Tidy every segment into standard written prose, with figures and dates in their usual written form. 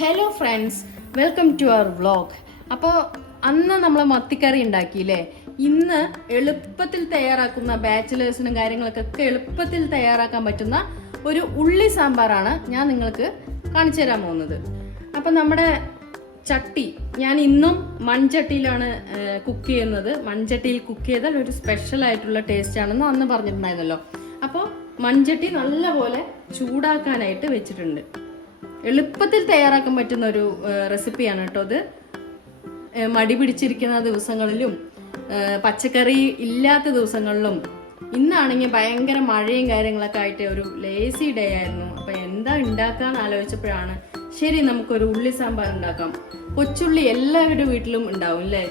Hello friends, welcome to our vlog. അപ്പോൾ അന്ന് നമ്മൾ മത്തിക്കറി ഉണ്ടാക്കിയില്ലേ, ഇന്ന് എളുപ്പത്തിൽ തയ്യാറാക്കുന്ന ബാച്ചിലേഴ്സിനും കാര്യങ്ങൾക്കൊക്കെ എളുപ്പത്തിൽ തയ്യാറാക്കാൻ പറ്റുന്ന ഒരു ഉള്ളി സാമ്പാറാണ് ഞാൻ നിങ്ങൾക്ക് കാണിച്ചു തരാൻ പോകുന്നത്. അപ്പം നമ്മുടെ ചട്ടി ഞാൻ ഇന്നും മൺചട്ടിയിലാണ് കുക്ക് ചെയ്യുന്നത്. മൺചട്ടിയിൽ കുക്ക് ചെയ്താൽ ഒരു സ്പെഷ്യൽ ആയിട്ടുള്ള ടേസ്റ്റ് ആണെന്ന് അന്ന് പറഞ്ഞിട്ടുണ്ടായിരുന്നല്ലോ. അപ്പോൾ മൺചട്ടി നല്ലപോലെ ചൂടാക്കാനായിട്ട് വെച്ചിട്ടുണ്ട്. എളുപ്പത്തിൽ തയ്യാറാക്കാൻ പറ്റുന്ന ഒരു റെസിപ്പിയാണ് കേട്ടോ ഇത്. മടി പിടിച്ചിരിക്കുന്ന ദിവസങ്ങളിലും പച്ചക്കറി ഇല്ലാത്ത ദിവസങ്ങളിലും, ഇന്നാണെങ്കിൽ ഭയങ്കര മഴയും കാര്യങ്ങളൊക്കെ ആയിട്ട് ഒരു ലേസി ഡേ ആയിരുന്നു. അപ്പം എന്താ ഉണ്ടാക്കാന്ന് ആലോചിച്ചപ്പോഴാണ് ശരി നമുക്കൊരു ഉള്ളി സാമ്പാർ ഉണ്ടാക്കാം. കൊച്ചുള്ളി എല്ലാവരുടെ വീട്ടിലും ഉണ്ടാവും അല്ലേ?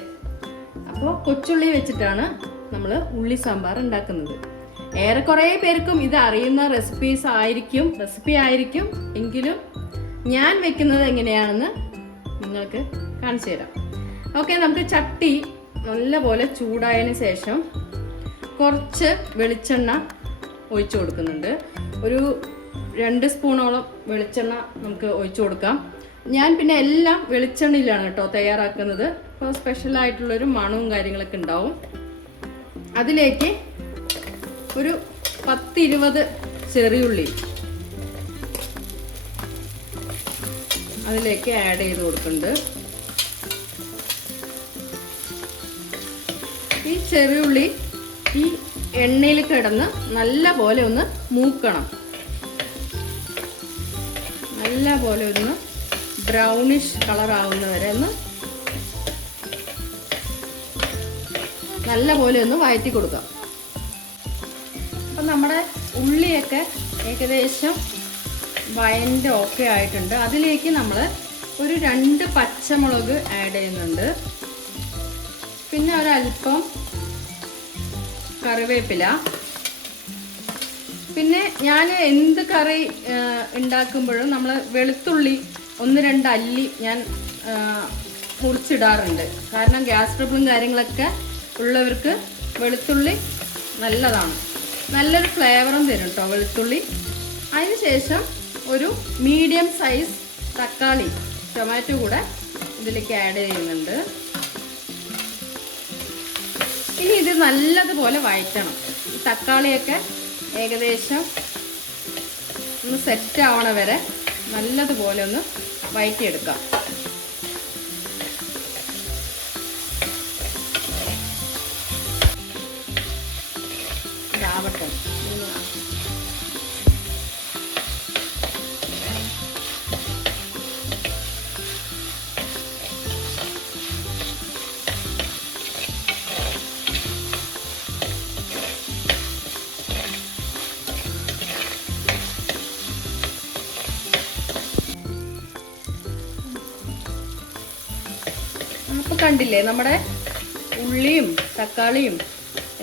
അപ്പോൾ കൊച്ചുള്ളി വെച്ചിട്ടാണ് നമ്മൾ ഉള്ളി സാമ്പാർ ഉണ്ടാക്കുന്നത്. ഏറെക്കുറെ പേർക്കും ഇത് അറിയുന്ന റെസിപ്പി ആയിരിക്കും എങ്കിലും ഞാൻ വെക്കുന്നത് എങ്ങനെയാണെന്ന് നിങ്ങൾക്ക് കാണിച്ചു തരാം. ഓക്കെ, നമുക്ക് ചട്ടി നല്ലപോലെ ചൂടായതിന് ശേഷം കുറച്ച് വെളിച്ചെണ്ണ ഒഴിച്ചു കൊടുക്കുന്നുണ്ട്. ഒരു 2 സ്പൂണോളം വെളിച്ചെണ്ണ നമുക്ക് ഒഴിച്ചു കൊടുക്കാം. ഞാൻ പിന്നെ എല്ലാം വെളിച്ചെണ്ണയിലാണ് കേട്ടോ തയ്യാറാക്കുന്നത്. അപ്പോൾ സ്പെഷ്യലായിട്ടുള്ളൊരു മണവും കാര്യങ്ങളൊക്കെ ഉണ്ടാവും. അതിലേക്ക് ഒരു 10-20 ചെറിയുള്ളി അതിലേക്ക് ആഡ് ചെയ്ത് കൊടുക്കുന്നുണ്ട്. ഈ ചെറിയുള്ളി ഈ എണ്ണയിൽ കിടന്ന് നല്ല പോലെ ഒന്ന് മൂക്കണം. നല്ല പോലെ ഒന്ന് ബ്രൗണിഷ് കളർ ആവുന്ന വരെ ഒന്ന് നല്ല പോലെ ഒന്ന് വഴറ്റി കൊടുക്കാം. അപ്പം നമ്മുടെ ഉള്ളിയൊക്കെ ഏകദേശം വയൻ്റെ ഓക്കെ ആയിട്ടുണ്ട്. അതിലേക്ക് നമ്മൾ ഒരു 2 പച്ചമുളക് ആഡ് ചെയ്യുന്നുണ്ട്. പിന്നെ ഒരല്പം കറിവേപ്പില. പിന്നെ ഞാൻ എന്ത് കറി ഉണ്ടാക്കുമ്പോഴും നമ്മൾ വെളുത്തുള്ളി 1-2 അല്ലി ഞാൻ മുറിച്ചിടാറുണ്ട്. കാരണം ഗ്യാസ് ട്രബിളും കാര്യങ്ങളൊക്കെ ഉള്ളവർക്ക് വെളുത്തുള്ളി നല്ലതാണ്. നല്ലൊരു ഫ്ലേവറും തരും കേട്ടോ വെളുത്തുള്ളി. അതിന് ശേഷം ഒരു മീഡിയം സൈസ് തക്കാളി, ടൊമാറ്റോ കൂടെ ഇതിലേക്ക് ആഡ് ചെയ്യുന്നുണ്ട്. ഇനി ഇത് നല്ലതുപോലെ വഴറ്റണം. ഈ തക്കാളിയൊക്കെ ഏകദേശം ഒന്ന് സെറ്റ് ആവണ വരെ നല്ലതുപോലെ ഒന്ന് വഴറ്റിയെടുക്കാം. ഇതാവട്ടെ. അപ്പോൾ കണ്ടില്ലേ, നമ്മുടെ ഉള്ളിയും തക്കാളിയും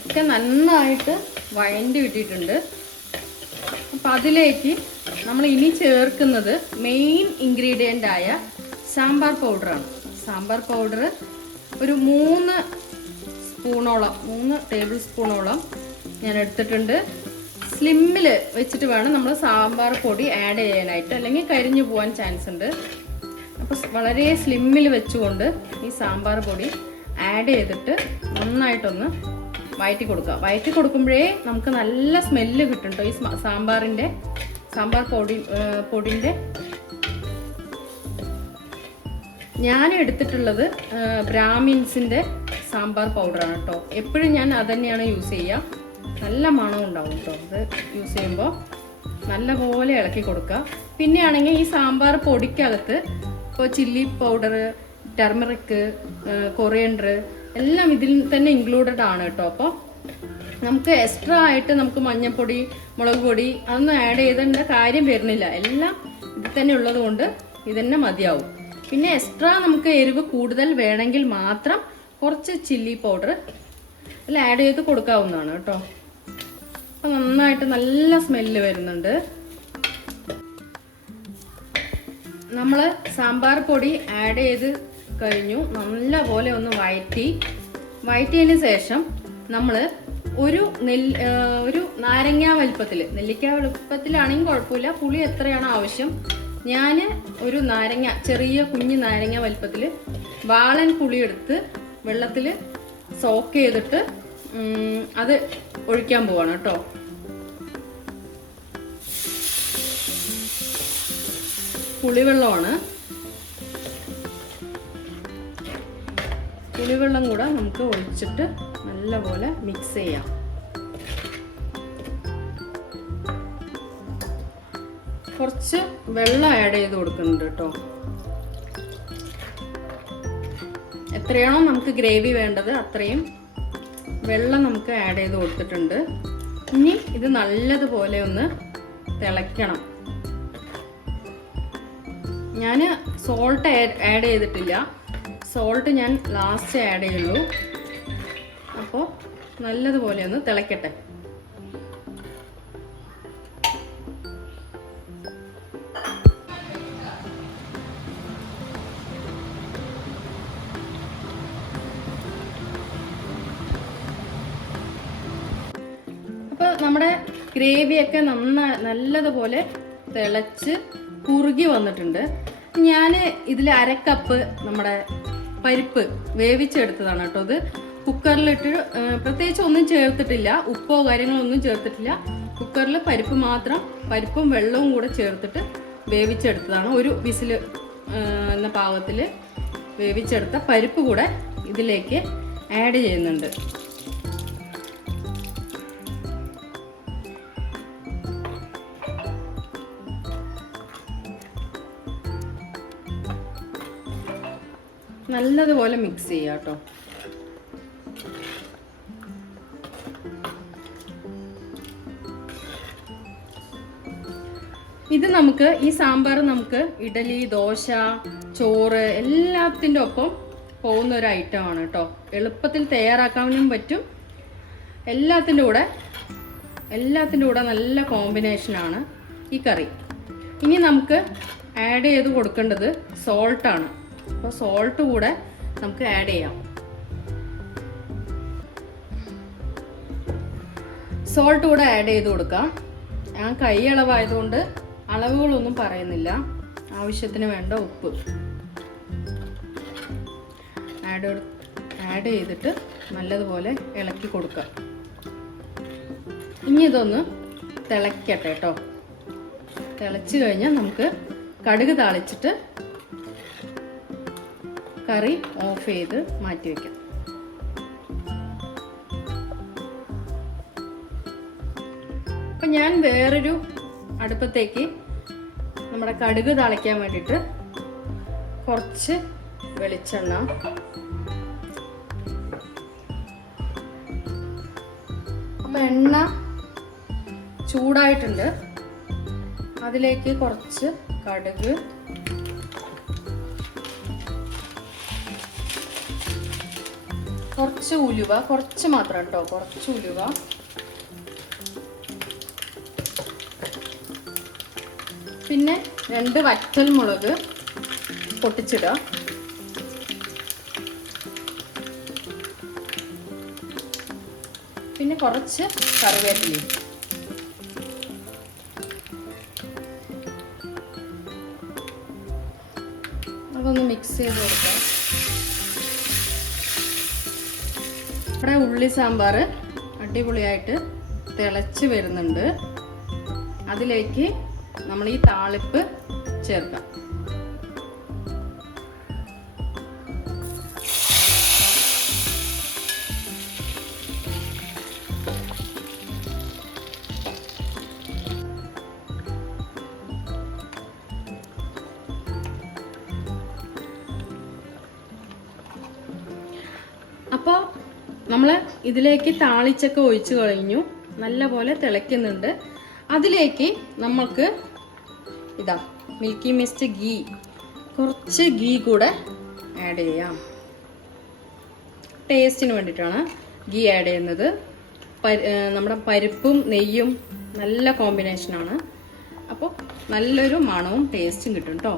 ഒക്കെ നന്നായിട്ട് വഴണ്ടി വിട്ടിട്ടുണ്ട്. അപ്പം അതിലേക്ക് നമ്മൾ ഇനി ചേർക്കുന്നത് മെയിൻ ഇൻഗ്രീഡിയൻ്റ് ആയ സാമ്പാർ പൗഡറാണ്. സാമ്പാർ പൗഡർ ഒരു 3 ടേബിൾ സ്പൂണോളം ഞാൻ എടുത്തിട്ടുണ്ട്. സ്ലിമ്മിൽ വെച്ചിട്ട് വേണം നമ്മൾ സാമ്പാർ പൊടി ആഡ് ചെയ്യാനായിട്ട്, അല്ലെങ്കിൽ കരിഞ്ഞു പോകാൻ ചാൻസ് ഉണ്ട്. അപ്പോൾ വളരെ സ്ലിമ്മിൽ വെച്ചുകൊണ്ട് ഈ സാമ്പാർ പൊടി ആഡ് ചെയ്തിട്ട് നന്നായിട്ടൊന്ന് വഴറ്റി കൊടുക്കുക. വഴറ്റി കൊടുക്കുമ്പോഴേ നമുക്ക് നല്ല സ്മെല്ല് കിട്ടും കേട്ടോ ഈ സാമ്പാർ പൊടിൻ്റെ. ഞാൻ എടുത്തിട്ടുള്ളത് ബ്രാഹ്മിൻസിൻ്റെ സാമ്പാർ പൗഡറാണ് കേട്ടോ. എപ്പോഴും ഞാൻ അതന്നെയാണ് യൂസ് ചെയ്യുക. നല്ല മണം ഉണ്ടാവും കേട്ടോ അത് യൂസ് ചെയ്യുമ്പോൾ. നല്ലപോലെ ഇളക്കി കൊടുക്കുക. പിന്നെ ആണെങ്കിൽ ഈ സാമ്പാർ പൊടിക്കകത്ത് ഇപ്പോൾ ചില്ലി പൗഡർ, ടർമറിക്, കൊറിയൻഡർ എല്ലാം ഇതിൽ തന്നെ ഇൻക്ലൂഡഡ് ആണ് കേട്ടോ. അപ്പോൾ നമുക്ക് എക്സ്ട്രാ ആയിട്ട് നമുക്ക് മഞ്ഞൾപ്പൊടി, മുളക് പൊടി അതൊന്നും ആഡ് ചെയ്തേണ്ട കാര്യം വരുന്നില്ല. എല്ലാം ഇതിൽ തന്നെ ഉള്ളത് കൊണ്ട് ഇതന്നെ മതിയാവും. പിന്നെ എക്സ്ട്രാ നമുക്ക് എരിവ് കൂടുതൽ വേണമെങ്കിൽ മാത്രം കുറച്ച് ചില്ലി പൗഡർ അതിൽ ആഡ് ചെയ്ത് കൊടുക്കാവുന്നതാണ് കേട്ടോ. അപ്പോൾ നന്നായിട്ട് നല്ല സ്മെല്ല് വരുന്നുണ്ട്. നമ്മൾ സാമ്പാർ പൊടി ആഡ് ചെയ്ത് കഴിഞ്ഞു. നല്ലപോലെ ഒന്ന് വഴറ്റിയതിന് ശേഷം നമ്മൾ ഒരു നാരങ്ങ വലിപ്പത്തിൽ, നെല്ലിക്ക വലിപ്പത്തിലാണെങ്കിൽ കുഴപ്പമില്ല, പുളി എത്രയാണോ ആവശ്യം ഞാൻ ഒരു നാരങ്ങ, ചെറിയ കുഞ്ഞു നാരങ്ങ വലിപ്പത്തിൽ വാളൻ പുളി എടുത്ത് വെള്ളത്തിൽ സോക്ക് ചെയ്തിട്ട് അത് ഒഴിക്കാൻ പോവാണ് കേട്ടോ. പുളിവെള്ളമാണ്. പുളിവെള്ളം കൂടെ നമുക്ക് ഒഴിച്ചിട്ട് നല്ലപോലെ മിക്സ് ചെയ്യാം. കുറച്ച് വെള്ളം ആഡ് ചെയ്ത് കൊടുക്കുന്നുണ്ട് കേട്ടോ. എത്രയാണോ നമുക്ക് ഗ്രേവി വേണ്ടത് അത്രയും വെള്ളം നമുക്ക് ആഡ് ചെയ്ത് കൊടുത്തിട്ടുണ്ട്. ഇനി ഇത് നല്ലതുപോലെ ഒന്ന് തിളയ്ക്കണം. ഞാൻ സോൾട്ട് ആഡ് ചെയ്തിട്ടില്ല. സോൾട്ട് ഞാൻ ലാസ്റ്റ് ആഡ് ചെയ്യുള്ളൂ. അപ്പോൾ നല്ലതുപോലെ ഒന്ന് തിളയ്ക്കട്ടെ. അപ്പോൾ നമ്മുടെ ഗ്രേവിയൊക്കെ നല്ലതുപോലെ തിളച്ച് കുറുകി വന്നിട്ടുണ്ട്. ഞാൻ ഇതിൽ 1/2 കപ്പ് നമ്മുടെ പരിപ്പ് വേവിച്ചെടുത്തതാണ് കേട്ടോ. ഇത് കുക്കറിലിട്ട് പ്രത്യേകിച്ച് ഒന്നും ചേർത്തിട്ടില്ല, ഉപ്പോ കാര്യങ്ങളോ ഒന്നും ചേർത്തിട്ടില്ല. കുക്കറിൽ പരിപ്പ് മാത്രം, പരിപ്പും വെള്ളവും കൂടെ ചേർത്തിട്ട് വേവിച്ചെടുത്തതാണ്. ഒരു വിസിൽ എന്ന പാകത്തിൽ വേവിച്ചെടുത്ത പരിപ്പ് കൂടെ ഇതിലേക്ക് ആഡ് ചെയ്യുന്നുണ്ട്. നല്ലതുപോലെ മിക്സ് ചെയ്യാം കേട്ടോ. ഇത് നമുക്ക് ഈ സാമ്പാർ നമുക്ക് ഇഡലി, ദോശ, ചോറ് എല്ലാത്തിൻ്റെ ഒപ്പം പോകുന്ന ഒരു ഐറ്റമാണ് കേട്ടോ. എളുപ്പത്തിൽ തയ്യാറാക്കാനും പറ്റും. എല്ലാത്തിൻ്റെ കൂടെ നല്ല കോമ്പിനേഷനാണ് ഈ കറി. ഇനി നമുക്ക് ആഡ് ചെയ്ത് കൊടുക്കേണ്ടത് സോൾട്ടാണ്. അപ്പോൾ സോൾട്ട് കൂടെ നമുക്ക് ആഡ് ചെയ്യാം. സോൾട്ട് കൂടെ ആഡ് ചെയ്ത് കൊടുക്കാം. ഞാൻ കൈ അളവായതുകൊണ്ട് അളവുകളൊന്നും പറയുന്നില്ല. ആവശ്യത്തിന് വേണ്ട ഉപ്പ് ആഡ് ചെയ്തിട്ട് നല്ലതുപോലെ ഇളക്കി കൊടുക്കാം. ഇനി ഇതൊന്ന് തിളയ്ക്കട്ടെ കേട്ടോ. തിളച്ച് കഴിഞ്ഞാൽ നമുക്ക് കടുക് താളിച്ചിട്ട് കറി ഓഫ് ചെയ്ത് മാറ്റി വയ്ക്കാം. അപ്പം ഞാൻ വേറൊരു അടുപ്പത്തേക്ക് നമ്മുടെ കടുക് താളിക്കാൻ വേണ്ടിയിട്ട് കുറച്ച് വെളിച്ചെണ്ണ, അപ്പം എണ്ണ ചൂടായിട്ടുണ്ട്. അതിലേക്ക് കുറച്ച് കടുക്, കുറച്ച് ഉലുവ, കുറച്ച് മാത്രം കേട്ടോ, കുറച്ച് ഉലുവ, പിന്നെ 2 വറ്റൽമുളക് പൊട്ടിച്ചിടുക, പിന്നെ കുറച്ച് കറിവേപ്പില. അതൊന്ന് മിക്സ് ചെയ്ത് കൊടുക്കാം. ഇവിടെ ഉള്ളി സാമ്പാർ അടിപൊളിയായിട്ട് തിളച്ച് വരുന്നുണ്ട്. അതിലേക്ക് നമ്മൾ ഈ താളിപ്പ് ചേർക്കാം. അപ്പോൾ നമ്മൾ ഇതിലേക്ക് താളിച്ചൊക്കെ ഒഴിച്ച് കഴിഞ്ഞു. നല്ലപോലെ തിളയ്ക്കുന്നുണ്ട്. അതിലേക്ക് നമുക്ക് ഇതാ മിൽക്കി മിസ്റ്റ് ഗീ, കുറച്ച് ഗീ കൂടെ ആഡ് ചെയ്യാം. ടേസ്റ്റിന് വേണ്ടിയിട്ടാണ് ഗീ ആഡ് ചെയ്യുന്നത്. നമ്മുടെ പരിപ്പും നെയ്യും നല്ല കോമ്പിനേഷനാണ്. അപ്പോൾ നല്ലൊരു മണവും ടേസ്റ്റും കിട്ടും കേട്ടോ.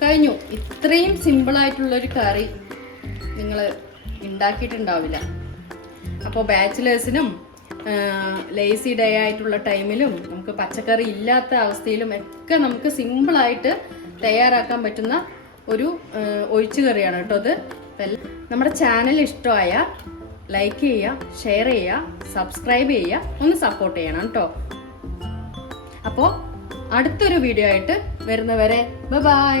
കഴിഞ്ഞു. ഇത്രയും സിമ്പിളായിട്ടുള്ളൊരു കറി നിങ്ങൾ നിങ്ങൾ ഉണ്ടാക്കിയിട്ടുണ്ടാവില്ല. അപ്പോൾ ബാച്ചിലേഴ്സിനും ലേസി ഡേ ആയിട്ടുള്ള ടൈമിലും നമുക്ക് പച്ചക്കറി ഇല്ലാത്ത അവസ്ഥയിലും ഒക്കെ നമുക്ക് സിമ്പിളായിട്ട് തയ്യാറാക്കാൻ പറ്റുന്ന ഒരു ഒഴിച്ചുകറിയാണ് കേട്ടോ അത്. നമ്മുടെ ചാനൽ ഇഷ്ടമായ ലൈക്ക് ചെയ്യുക, ഷെയർ ചെയ്യുക, സബ്സ്ക്രൈബ് ചെയ്യുക, ഒന്ന് സപ്പോർട്ട് ചെയ്യണം കേട്ടോ. അപ്പോൾ അടുത്തൊരു വീഡിയോ ആയിട്ട് വരുന്നവരെ ബൈ.